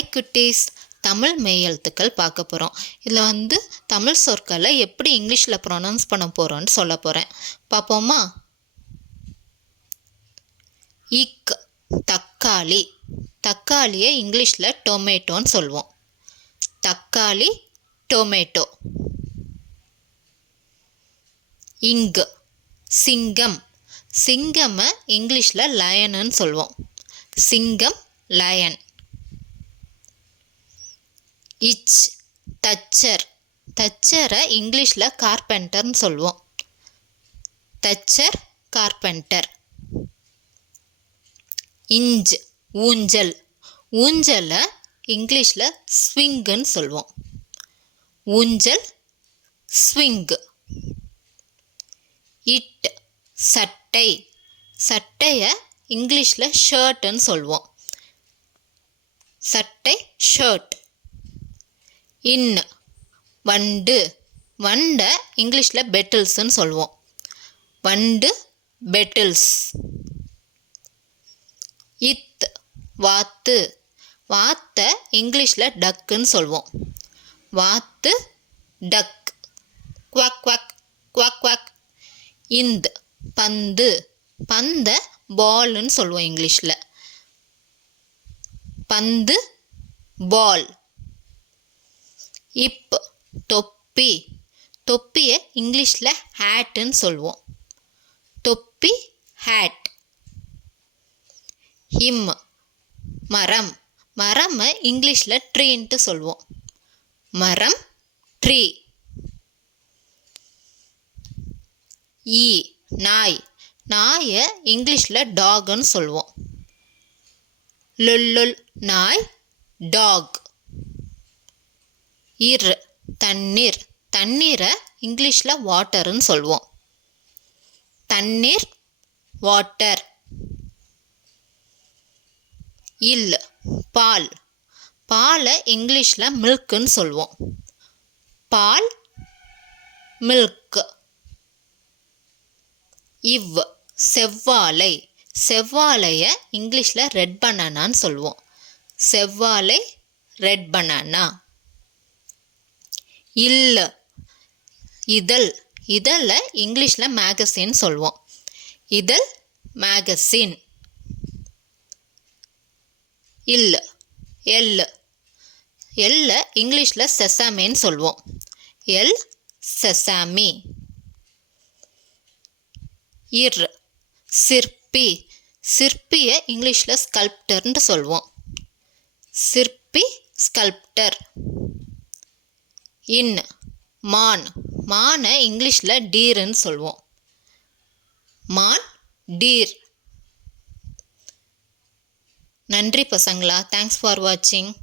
Hi குட்டீஸ், தமிழ் மெய் எழுத்துக்கள் பார்க்க போகிறோம். இதில் தமிழ் சொற்களை எப்படி இங்கிலீஷில் ப்ரொனவுன்ஸ் பண்ண போகிறோன்னு சொல்ல போகிறேன். பார்ப்போமா? இக் தக்காளி. தக்காளியை இங்கிலீஷில் டொமேட்டோன்னு சொல்லுவோம். தக்காளி டொமேட்டோ. இங்கு சிங்கம். சிங்கம்மை இங்கிலீஷில் லயனுன்னு சொல்லுவோம். சிங்கம் லயன். இச் தச்சர். தச்சரை இங்கிலீஷில் கார்பெண்டர்னு சொல்லுவோம். தச்சர் கார்பெண்டர். இஞ்ச் ஊஞ்சல். ஊஞ்சலை இங்கிலீஷில் ஸ்விங்குன்னு சொல்லுவோம். ஊஞ்சல் ஸ்விங்கு. இட் சட்டை. சட்டையை இங்கிலீஷில் ஷர்ட்டுன்னு சொல்லுவோம். சட்டை ஷர்ட். இன் வண்டு. வண்டை இங்கிலீஷில் பெட்டில்ஸ்ன்னு சொல்லுவோம். வண்டு பெட்டில்ஸ். இத் வாத்து. வாத்தை இங்கிலீஷில் டக்குன்னு சொல்லுவோம். வாத்து duck. Quack quack quack quack. இந்த் பந்து. பந்தை பால்னு சொல்லுவோம் இங்கிலீஷில். பந்து பால். இப் தொப்பி. தொப்பியை இங்கிலீஷில் ஹேட்டுன்னு சொல்லுவோம். தொப்பி ஹேட். ஹிம் மரம். மரமை இங்கிலீஷில் ட்ரீன்ட்டு சொல்லுவோம். மரம் ட்ரீ. ஈ நாய். நாயை இங்கிலீஷில் டாகுன்னு சொல்லுவோம். லுல்லுல் நாய் டாக். இர் தண்ணீர். தண்ணீரை இங்கிலீஷில் வாட்டர்னு சொல்லுவோம். தண்ணீர் வாட்டர். இல் பால். பாலை இங்கிலீஷில் மில்க்குன்னு சொல்லுவோம். பால் மில்க். இவ் செவ்வாழை. செவ்வாழையை இங்கிலீஷில் ரெட் பனானான்னு சொல்லுவோம். செவ்வாழை ரெட் பனானா. இல் இதழ். இதழை இங்கிலீஷில் மேகசின் சொல்லுவோம். இதழ் மேகசின். இல் எல். எல்லை இங்கிலீஷில் செசாமின்னு சொல்லுவோம். எல் செசாமி. இர் சிற்பி. சிற்பியை இங்கிலீஷில் ஸ்கல்ப்டர்ன்ட்டு சொல்லுவோம். சிற்பி ஸ்கல்ப்டர். இன் மான். மானை இங்கிலீஷில் டீருன்னு சொல்லுவோம். மான் டீர். நன்றி பசங்களா. தேங்க்ஸ் ஃபார் வாட்சிங்.